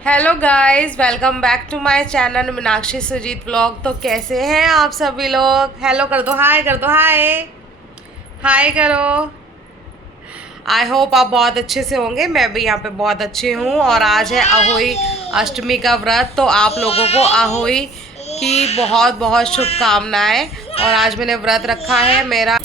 Hello guys, welcome back to my channel Meenakshi Sujeet vlog. तो कैसे हैं आप सभी लोग? हेलो कर दो, हाय कर दो, हाय हाय करो। आई होप आप बहुत अच्छे से होंगे। मैं भी यहाँ पे बहुत अच्छी हूँ। और आज है अहोई अष्टमी का व्रत, तो आप लोगों को अहोई की बहुत बहुत शुभकामनाएं। और आज मैंने व्रत रखा है। मेरा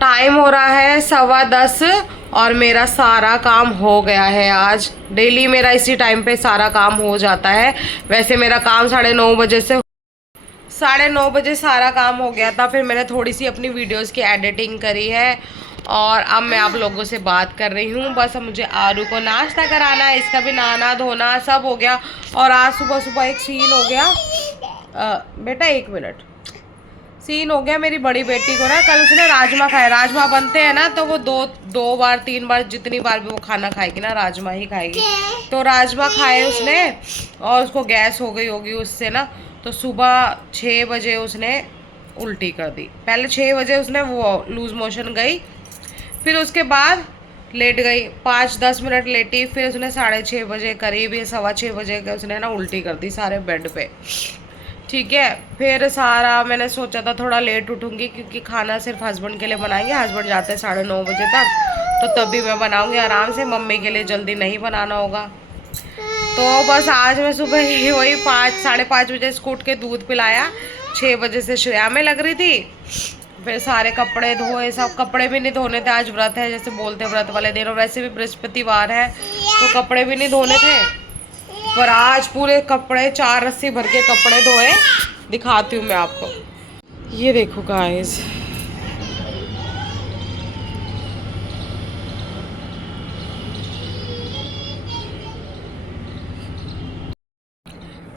टाइम हो रहा है 10:15 और मेरा सारा काम हो गया है। आज डेली मेरा इसी टाइम पे सारा काम हो जाता है। वैसे मेरा काम 9:30 बजे से 9:30 बजे सारा काम हो गया था। फिर मैंने थोड़ी सी अपनी वीडियोस की एडिटिंग करी है और अब मैं आप लोगों से बात कर रही हूँ। बस अब मुझे आरू को नाश्ता कराना है, इसका भी नहाना धोना सब हो गया। और आज सुबह सुबह एक सीन हो गया। बेटा एक मिनट, सीन हो गया मेरी बड़ी बेटी को ना, कल उसने राजमा खाया। राजमा बनते हैं ना तो वो दो दो बार 3 बार जितनी बार भी वो खाना खाएगी ना, राजमा ही खाएगी। तो राजमा खाए उसने और उसको गैस हो गई होगी उससे ना। तो सुबह 6 बजे उसने उल्टी कर दी। पहले 6 बजे उसने वो लूज मोशन गई, फिर उसके बाद लेट गई 5-10 मिनट लेटी। फिर उसने 6:30 बजे करीब या 6:15 के उसने ना उल्टी कर दी सारे बेड पे। ठीक है, फिर सारा मैंने सोचा था थोड़ा लेट उठूंगी क्योंकि खाना सिर्फ हस्बैंड के लिए बनाएंगे। हस्बैंड जाते हैं 9:30 बजे तक, तो तभी मैं बनाऊंगी आराम से। मम्मी के लिए जल्दी नहीं बनाना होगा। तो बस आज मैं सुबह ही वही 5-5:30 बजे इसको उठ के दूध पिलाया। 6 बजे से श्रेया में लग रही थी। फिर सारे कपड़े धोए, सब कपड़े भी नहीं धोने थे। आज व्रत है, जैसे बोलते हैं व्रत वाले दिन, और वैसे भी बृहस्पतिवार है तो कपड़े भी नहीं धोने थे। पर आज पूरे कपड़े 4 रस्सी भर के कपड़े धोए। दिखाती हूँ मैं आपको, ये देखो गाइस।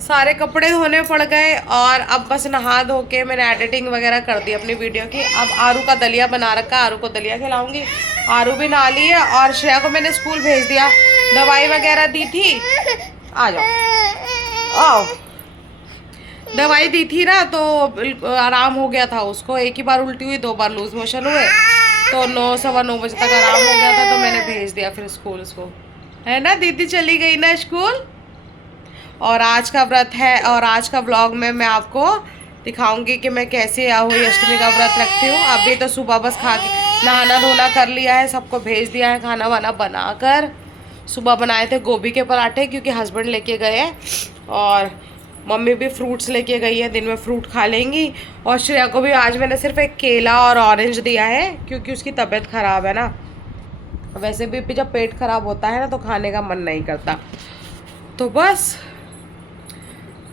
सारे कपड़े धोने पड़ गए और अब बस नहा धो के मैंने एडिटिंग वगैरह कर दी अपनी वीडियो की। अब आरू का दलिया बना रखा, आरू को दलिया खिलाऊंगी। आरू भी नहा ली है और श्रेया को मैंने स्कूल भेज दिया। दवाई वगैरह दी थी, आ जाओ आओ। दवाई दी थी ना तो आराम हो गया था उसको। एक ही बार उल्टी हुई, 2 बार लूज मोशन हुए, तो 9-9:15 बजे तक आराम हो गया था। तो मैंने भेज दिया फिर स्कूल उसको, है ना। दीदी चली गई ना स्कूल। और आज का व्रत है और आज का व्लॉग में मैं आपको दिखाऊंगी कि मैं कैसे अहोई अष्टमी का व्रत रखती हूँ। अभी तो सुबह बस खा के नहाना धोना कर लिया है, सबको भेज दिया है खाना वाना बनाकर। सुबह बनाए थे गोभी के पराठे क्योंकि हस्बैंड लेके गए हैं, और मम्मी भी फ्रूट्स लेके गई है, दिन में फ्रूट खा लेंगी। और श्रेया को भी आज मैंने सिर्फ एक केला और ऑरेंज दिया है क्योंकि उसकी तबीयत ख़राब है ना। वैसे भी जब पेट खराब होता है ना तो खाने का मन नहीं करता। तो बस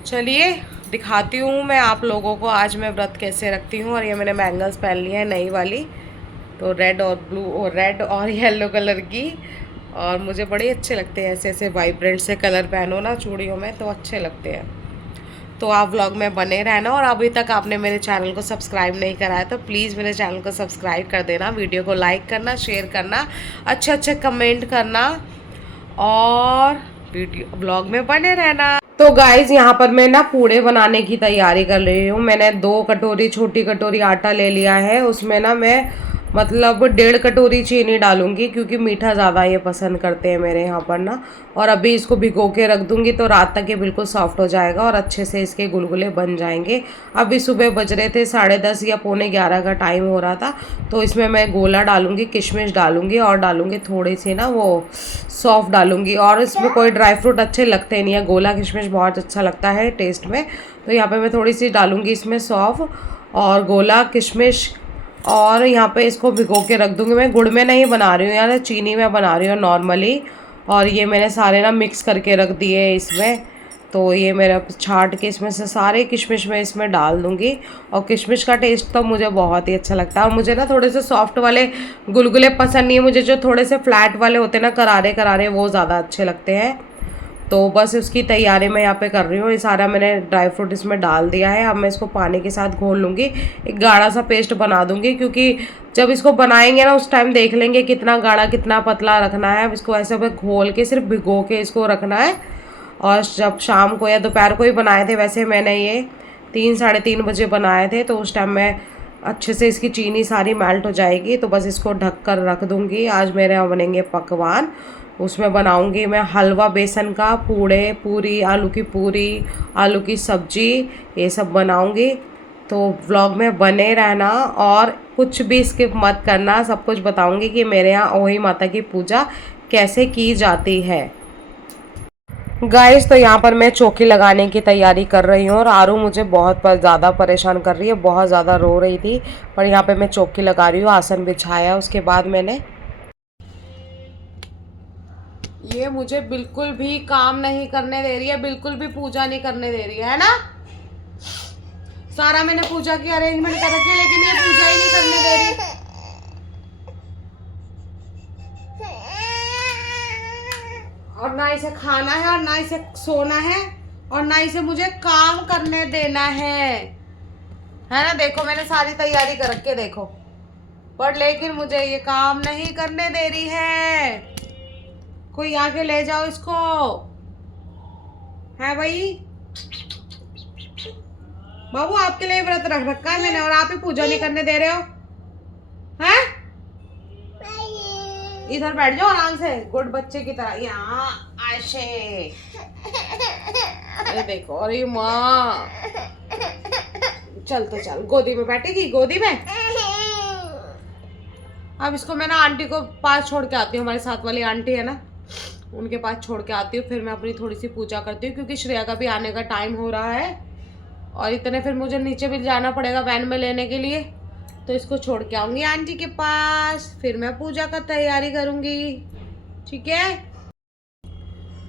चलिए दिखाती हूँ मैं आप लोगों को आज मैं व्रत कैसे रखती हूँ। और ये मैंने बैंगल्स पहन ली है नई वाली, तो रेड और ब्लू और रेड और येलो कलर की। और मुझे बड़े अच्छे लगते हैं ऐसे ऐसे वाइब्रेंट से कलर पहनो ना चूड़ियों में, तो अच्छे लगते हैं। तो आप व्लॉग में बने रहना। और अभी तक आपने मेरे चैनल को सब्सक्राइब नहीं करा है तो प्लीज़ मेरे चैनल को सब्सक्राइब कर देना, वीडियो को लाइक करना, शेयर करना, अच्छे अच्छे कमेंट करना और वीडियो व्लॉग में बने रहना। तो गाइज यहाँ पर मैं ना पूड़े बनाने की तैयारी कर रही हूँ। मैंने 2 कटोरी छोटी कटोरी आटा ले लिया है। उसमें ना मैं मतलब 1.5 कटोरी चीनी डालूंगी क्योंकि मीठा ज़्यादा ये पसंद करते हैं मेरे यहाँ पर ना। और अभी इसको भिगो के रख दूंगी तो रात तक ये बिल्कुल सॉफ्ट हो जाएगा और अच्छे से इसके गुलगुले बन जाएंगे। अभी सुबह बज रहे थे 10:30 या 11:45 का टाइम हो रहा था। तो इसमें मैं गोला डालूंगी, किशमिश डालूंगी और डालूंगी थोड़ी सी ना वो सौंफ डालूंगी। और इसमें कोई ड्राई फ्रूट अच्छे लगते नहीं है, गोला किशमिश बहुत अच्छा लगता है टेस्ट में। तो यहाँ पे मैं थोड़ी सी डालूंगी इसमें सौंफ और गोला किशमिश। और यहाँ पे इसको भिगो के रख दूँगी। मैं गुड़ में नहीं बना रही हूँ यार, चीनी में बना रही हूँ नॉर्मली। और ये मैंने सारे ना मिक्स करके रख दिए इसमें। तो ये मेरा छाट के इसमें से सारे किशमिश में इसमें डाल दूँगी। और किशमिश का टेस्ट तो मुझे बहुत ही अच्छा लगता है। और मुझे ना थोड़े से सॉफ्ट वाले गुलगुले पसंद नहीं है, मुझे जो थोड़े से फ्लैट वाले होते हैं ना, करारे करारे, वो ज़्यादा अच्छे लगते हैं। तो बस उसकी तैयारी मैं यहाँ पे कर रही हूँ। ये सारा मैंने ड्राई फ्रूट इसमें डाल दिया है। अब मैं इसको पानी के साथ घोल लूँगी, एक गाढ़ा सा पेस्ट बना दूँगी। क्योंकि जब इसको बनाएंगे ना उस टाइम देख लेंगे कितना गाढ़ा कितना पतला रखना है। इसको ऐसे में घोल के सिर्फ भिगो के इसको रखना है। और जब शाम को या दोपहर को ही बनाए थे, वैसे मैंने ये 3-3:30 बजे बनाए थे, तो उस टाइम मैं अच्छे से इसकी चीनी सारी मेल्ट हो जाएगी। तो बस इसको ढक कर रख दूँगी। आज मेरे यहाँ बनेंगे पकवान। उसमें बनाऊंगी मैं हलवा बेसन का, पूड़े, पूरी, आलू की पूरी, आलू की सब्जी, ये सब बनाऊंगी। तो व्लॉग में बने रहना और कुछ भी स्किप मत करना, सब कुछ बताऊंगी कि मेरे यहाँ अहोई माता की पूजा कैसे की जाती है। गाइस, तो यहाँ पर मैं चौकी लगाने की तैयारी कर रही हूँ और आरू मुझे बहुत ज़्यादा परेशान कर रही है, बहुत ज़्यादा रो रही थी। पर यहाँ पे मैं चौकी लगा रही हूँ, आसन बिछाया, उसके बाद मैंने ये मुझे बिल्कुल भी काम नहीं करने दे रही है, बिल्कुल भी पूजा नहीं करने दे रही है ना। सारा मैंने पूजा की अरेंजमेंट कर रखी है लेकिन ये पूजा ही नहीं करने दे रही। और ना इसे खाना है और ना इसे सोना है और ना इसे मुझे काम करने देना है ना। देखो मैंने सारी तैयारी कर रखी है, देखो, पर लेकिन मुझे ये काम नहीं करने दे रही है। कोई आके ले जाओ इसको, है भाई। बाबू आपके लिए व्रत रख रखा है मैंने और आप ही पूजा नहीं करने दे रहे हो, हैं? इधर बैठ जाओ आराम से, गुड बच्चे की तरह। यहाँ ऐसे, ये देखो, अरे माँ, चल तो चल, गोदी में बैठेगी, गोदी में। अब इसको मैं ना आंटी को पास छोड़ के आती हूँ, हमारे साथ वाली आंटी है ना, उनके पास छोड़ के आती हूँ। फिर मैं अपनी थोड़ी सी पूजा करती हूँ क्योंकि श्रेया का भी आने का टाइम हो रहा है और इतने फिर मुझे नीचे भी जाना पड़ेगा वैन में लेने के लिए। तो इसको छोड़ के आऊँगी आंटी के पास, फिर मैं पूजा का तैयारी करूँगी, ठीक है।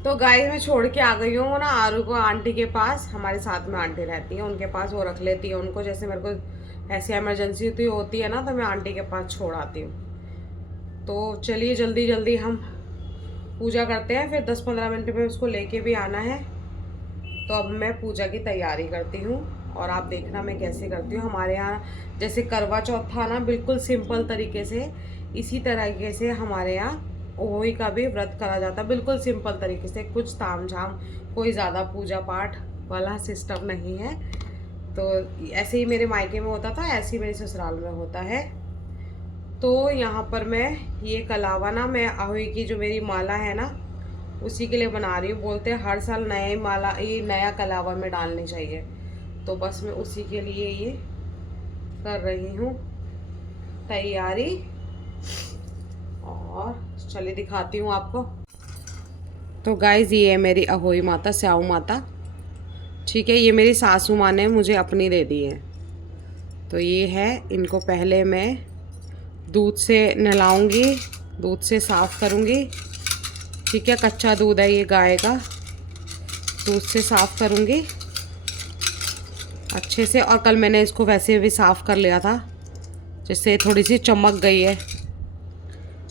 तो गाइस, मैं छोड़ के आ गई हूँ ना आरू को आंटी के पास। हमारे साथ में आंटी रहती है, उनके पास वो रख लेती है उनको, जैसे मेरे को ऐसी इमरजेंसी होती है ना तो मैं आंटी के पास छोड़ आती हूँ। तो चलिए जल्दी जल्दी हम पूजा करते हैं, फिर 10-15 मिनट में उसको लेके भी आना है। तो अब मैं पूजा की तैयारी करती हूँ और आप देखना मैं कैसे करती हूँ। हमारे यहाँ जैसे करवा चौथ था ना, बिल्कुल सिंपल तरीके से, इसी तरीके से हमारे यहाँ अहोई का भी व्रत करा जाता, बिल्कुल सिंपल तरीके से, कुछ ताम झाम, कोई ज़्यादा पूजा पाठ वाला सिस्टम नहीं है। तो ऐसे ही मेरे मायके में होता था, ऐसे ही मेरे ससुराल में होता है। तो यहाँ पर मैं ये कलावा ना, मैं अहोई की जो मेरी माला है ना उसी के लिए बना रही हूँ। बोलते हैं हर साल नए माला, ये नया कलावा में डालनी चाहिए, तो बस मैं उसी के लिए ये कर रही हूँ तैयारी। और चलिए दिखाती हूँ आपको। तो गाइज, ये है मेरी अहोई माता, स्याऊ माता, ठीक है। ये मेरी सासू माँ ने मुझे अपनी दे दी है। तो ये है, इनको पहले मैं दूध से नहलाऊंगी, दूध से साफ़ करूंगी, ठीक है। कच्चा दूध है ये गाय का, दूध से साफ़ करूंगी अच्छे से। और कल मैंने इसको वैसे भी साफ़ कर लिया था, जिससे थोड़ी सी चमक गई है।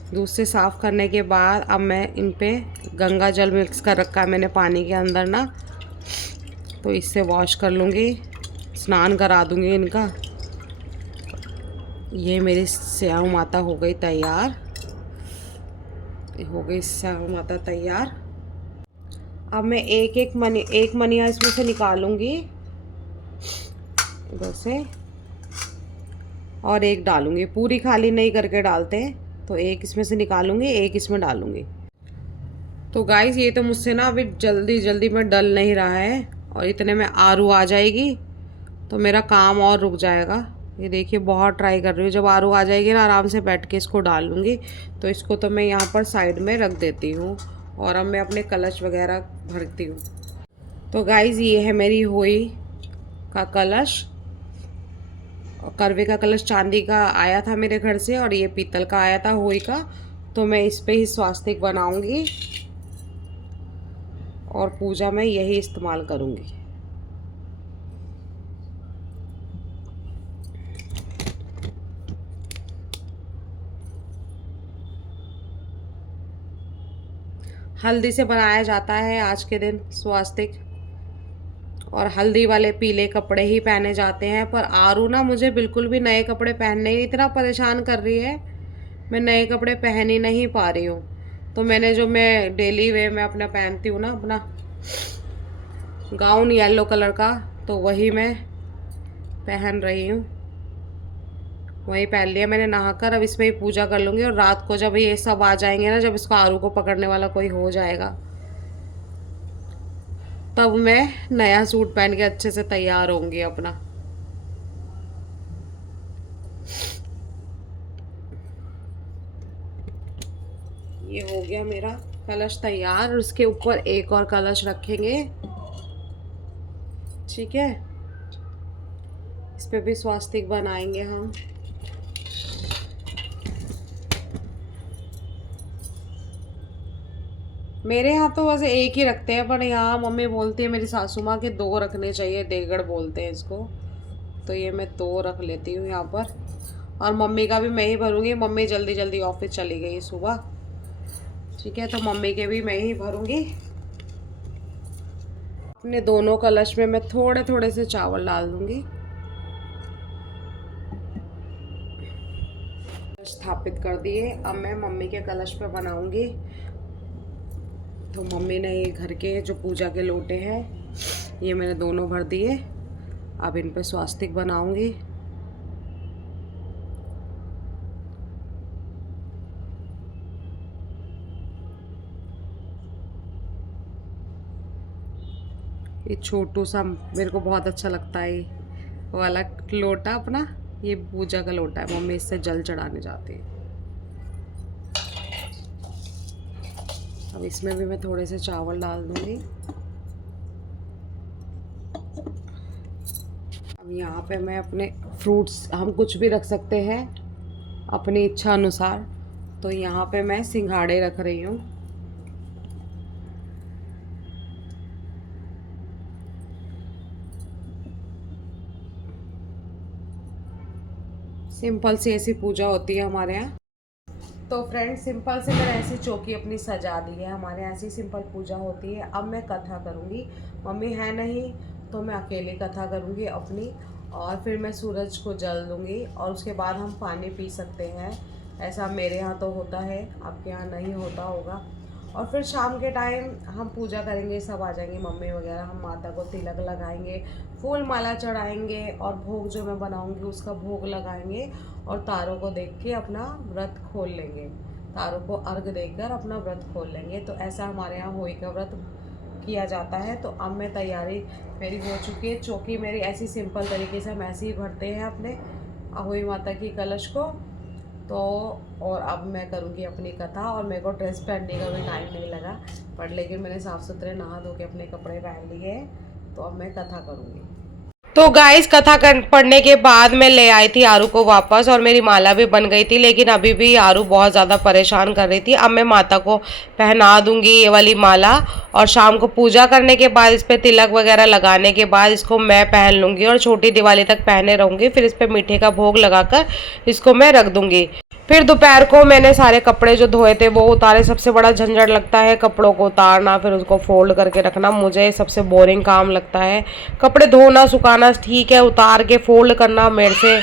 दूध से साफ़ करने के बाद अब मैं इन पे गंगा जल मिक्स कर रखा है मैंने पानी के अंदर ना, तो इससे वॉश कर लूँगी, स्नान करा दूँगी इनका। ये मेरी स्याऊ माता हो गई तैयार, हो गई स्याऊ माता तैयार। अब मैं एक मनिया इसमें से निकालूंगी इधर से और एक डालूंगी, पूरी खाली नहीं करके डालते हैं। तो एक इसमें से निकालूंगी, एक इसमें डालूंगी। तो गाइस, ये तो मुझसे ना अभी जल्दी जल्दी में डल नहीं रहा है और इतने में आरू आ जाएगी तो मेरा काम और रुक जाएगा। ये देखिए, बहुत ट्राई कर रही हूँ, जब आरू आ जाएगी ना आराम से बैठ के इसको डाल लूँगी। तो इसको तो मैं यहाँ पर साइड में रख देती हूँ और अब मैं अपने कलश वगैरह भरती हूँ। तो गाइज़, ये है मेरी अहोई का कलश। करवे का कलश चांदी का आया था मेरे घर से और ये पीतल का आया था अहोई का। तो मैं इस पे ही स्वास्तिक बनाऊँगी और पूजा में यही इस्तेमाल करूँगी। हल्दी से बनाया जाता है आज के दिन स्वास्तिक, और हल्दी वाले पीले कपड़े ही पहने जाते हैं। पर आरू ना मुझे बिल्कुल भी नए कपड़े पहनने ही इतना परेशान कर रही है, मैं नए कपड़े पहन ही नहीं पा रही हूँ। तो मैंने जो मैं डेली वे में अपना पहनती हूँ ना, अपना गाउन येलो कलर का, तो वही मैं पहन रही हूँ। वही पहन लिया मैंने नहाकर। अब इसमें ही पूजा कर लूँगी, और रात को जब ये सब आ जाएंगे ना, जब इसको आरू को पकड़ने वाला कोई हो जाएगा, तब मैं नया सूट पहन के अच्छे से तैयार होंगी अपना। ये हो गया मेरा कलश तैयार, और उसके ऊपर एक और कलश रखेंगे। ठीक है, इस पे भी स्वास्तिक बनाएंगे हम। मेरे यहाँ तो वैसे एक ही रखते हैं, पर यहाँ मम्मी बोलती है, मेरी सासू माँ के 2 रखने चाहिए, देगड़ बोलते हैं इसको। तो ये मैं 2 रख लेती हूँ यहाँ पर। और मम्मी का भी मैं ही भरूँगी, मम्मी जल्दी जल्दी ऑफिस चली गई सुबह। ठीक है, तो मम्मी के भी मैं ही भरूँगी। अपने दोनों कलश में मैं थोड़े थोड़े से चावल डाल दूँगी। स्थापित कर दिए। अब मैं मम्मी के कलश पे बनाऊँगी। तो मम्मी ने ये घर के जो पूजा के लोटे हैं, ये मैंने दोनों भर दिए। अब इन पे स्वास्तिक बनाऊंगी। ये छोटू सा मेरे को बहुत अच्छा लगता है, ये वाला लोटा अपना, ये पूजा का लोटा है। मम्मी इससे जल चढ़ाने जाती है। अब इसमें भी मैं थोड़े से चावल डाल दूंगी। अब यहाँ पे मैं अपने फ्रूट्स, हम कुछ भी रख सकते हैं अपनी इच्छा अनुसार। तो यहाँ पे मैं सिंघाड़े रख रही हूँ। सिंपल सी ऐसी पूजा होती है हमारे यहाँ। तो फ्रेंड्स, सिंपल से मैंने ऐसी चौकी अपनी सजा दी है। हमारे यहाँ ऐसी सिंपल पूजा होती है। अब मैं कथा करूँगी, मम्मी है नहीं तो मैं अकेले कथा करूँगी अपनी। और फिर मैं सूरज को जल दूँगी, और उसके बाद हम पानी पी सकते हैं। ऐसा मेरे यहाँ तो होता है, आपके यहाँ नहीं होता होगा। और फिर शाम के टाइम हम पूजा करेंगे, सब आ जाएंगे मम्मी वगैरह, हम माता को तिलक लगाएंगे, फूल माला चढ़ाएंगे, और भोग जो मैं बनाऊंगी उसका भोग लगाएंगे, और तारों को देख के अपना व्रत खोल लेंगे। तारों को अर्घ देकर अपना व्रत खोल लेंगे। तो ऐसा हमारे यहाँ होली का व्रत किया जाता है। तो अब मैं तैयारी मेरी हो चुकी है। चौकी मेरी ऐसी सिंपल तरीके से हम ऐसे ही भरते हैं अपने अहोई माता की कलश को। तो और अब मैं करूँगी अपनी कथा। और मेरे को ड्रेस पहनने का भी टाइम नहीं लगा, पर लेकिन मैंने साफ़ सुथरे नहा धो के अपने कपड़े पहन लिए हैं। तो अब मैं कथा करूँगी। तो गाइस, कथा पढ़ने के बाद मैं ले आई थी आरू को वापस, और मेरी माला भी बन गई थी। लेकिन अभी भी आरू बहुत ज़्यादा परेशान कर रही थी। अब मैं माता को पहना दूंगी ये वाली माला, और शाम को पूजा करने के बाद, इस पर तिलक वगैरह लगाने के बाद इसको मैं पहन लूँगी, और छोटी दिवाली तक पहने रहूँगी। फिर इस पर मीठे का भोग लगाकर इसको मैं रख दूँगी। फिर दोपहर को मैंने सारे कपड़े जो धोए थे वो उतारे। सबसे बड़ा झंझट लगता है कपड़ों को उतारना, फिर उसको फोल्ड करके रखना। मुझे सबसे बोरिंग काम लगता है। कपड़े धोना सुखाना ठीक है, उतार के फोल्ड करना मेरे से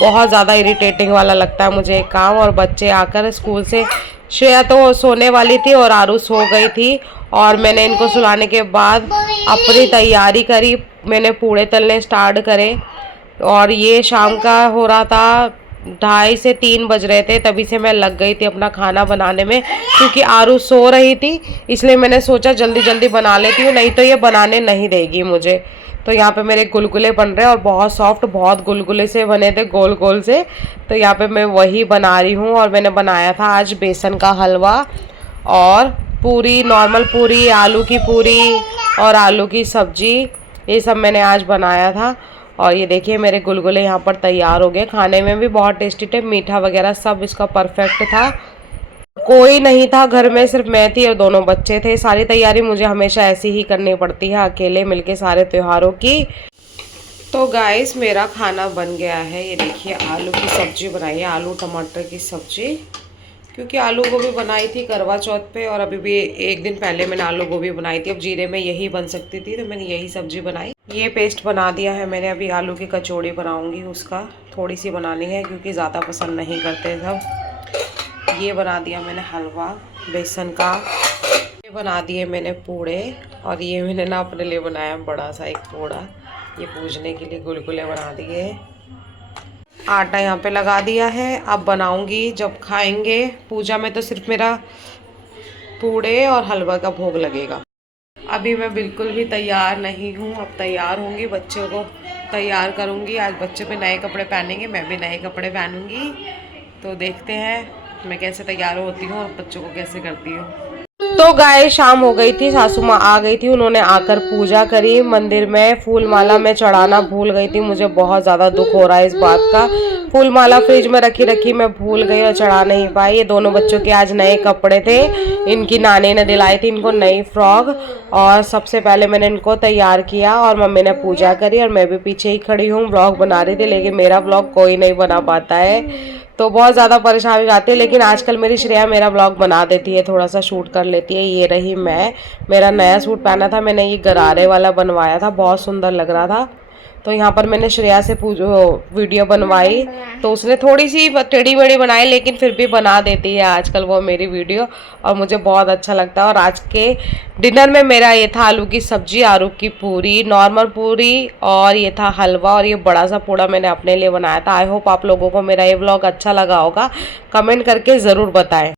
बहुत ज़्यादा इरिटेटिंग वाला लगता है मुझे एक काम। और बच्चे आकर स्कूल से, श्रेया तो सोने वाली थी और आरू सो गई थी, और मैंने इनको सुलाने के बाद अपनी तैयारी करी। मैंने पूड़े तलने स्टार्ट करे, और ये शाम का हो रहा था, 2:30 से 3 बज रहे थे। तभी से मैं लग गई थी अपना खाना बनाने में, क्योंकि आरू सो रही थी। इसलिए मैंने सोचा जल्दी जल्दी बना लेती हूँ, नहीं तो ये बनाने नहीं देगी मुझे। तो यहाँ पे मेरे गुलगुले बन रहे हैं, और बहुत सॉफ्ट, बहुत गुलगुले से बने थे, गोल गोल से। तो यहाँ पे मैं वही बना रही हूँ। और मैंने बनाया था आज बेसन का हलवा, और पूरी, नॉर्मल पूरी, आलू की पूरी और आलू की सब्जी, ये सब मैंने आज बनाया था। और ये देखिए मेरे गुलगुले यहाँ पर तैयार हो गए। खाने में भी बहुत टेस्टी थे, मीठा वगैरह सब इसका परफेक्ट था। कोई नहीं था घर में, सिर्फ मैं थी और दोनों बच्चे थे। सारी तैयारी मुझे हमेशा ऐसी ही करनी पड़ती है, अकेले मिलके सारे त्योहारों की। तो गाइस, मेरा खाना बन गया है। ये देखिए आलू की सब्जी बनाई है, आलू टमाटर की सब्जी, क्योंकि आलू गोभी बनाई थी करवा चौथ पे, और अभी भी एक दिन पहले मैंने आलू गोभी बनाई थी। अब जीरे में यही बन सकती थी, तो मैंने यही सब्जी बनाई। ये पेस्ट बना दिया है मैंने। अभी आलू की कचौड़ी बनाऊंगी, उसका थोड़ी सी बनानी है, क्योंकि ज़्यादा पसंद नहीं करते सब। ये बना दिया मैंने हलवा बेसन का। ये बना दिए मैंने पूड़े, और ये मैंने ना अपने लिए बनाया बड़ा सा एक पूड़ा, ये पूजने के लिए गुलगुले बना दिए। आटा यहाँ पे लगा दिया है, अब बनाऊंगी जब खाएंगे। पूजा में तो सिर्फ मेरा पूड़े और हलवा का भोग लगेगा। अभी मैं बिल्कुल भी तैयार नहीं हूँ, अब तैयार होंगी, बच्चों को तैयार करूँगी। आज बच्चे भी नए कपड़े पहनेंगे, मैं भी नए कपड़े पहनूँगी। तो देखते हैं मैं कैसे तैयार होती हूँ और बच्चों को कैसे करती हूँ। तो गाय शाम हो गई थी, सासू माँ आ गई थी, उन्होंने आकर पूजा करी मंदिर में। फूल माला मैं चढ़ाना भूल गई थी, मुझे बहुत ज़्यादा दुख हो रहा है इस बात का। फूल माला फ्रिज में रखी मैं भूल गई और चढ़ा नहीं पाई। ये दोनों बच्चों के आज नए कपड़े थे, इनकी नानी ने दिलाई थी इनको नई फ्रॉक, और सबसे पहले मैंने इनको तैयार किया और मम्मी ने पूजा करी और मैं भी पीछे ही खड़ी हूँ, व्लॉग बना रही थी। लेकिन मेरा व्लॉग कोई नहीं बना पाता है, तो बहुत ज़्यादा परेशानी आती है। लेकिन आजकल मेरी श्रेया मेरा व्लॉग बना देती है, थोड़ा सा शूट कर लेती है। ये रही मैं, मेरा नया सूट पहना था मैंने, ये गरारे वाला बनवाया था, बहुत सुंदर लग रहा था। तो यहाँ पर मैंने श्रेया से वीडियो बनवाई, तो उसने थोड़ी सी टेढ़ी मेढ़ी बनाई, लेकिन फिर भी बना देती है आजकल वो मेरी वीडियो, और मुझे बहुत अच्छा लगता है। और आज के डिनर में मेरा ये था आलू की सब्जी, आलू की पूरी, नॉर्मल पूरी, और ये था हलवा, और ये बड़ा सा पूड़ा मैंने अपने लिए बनाया था। आई होप आप लोगों को मेरा ये व्लॉग अच्छा लगा होगा, कमेंट करके ज़रूर बताएं।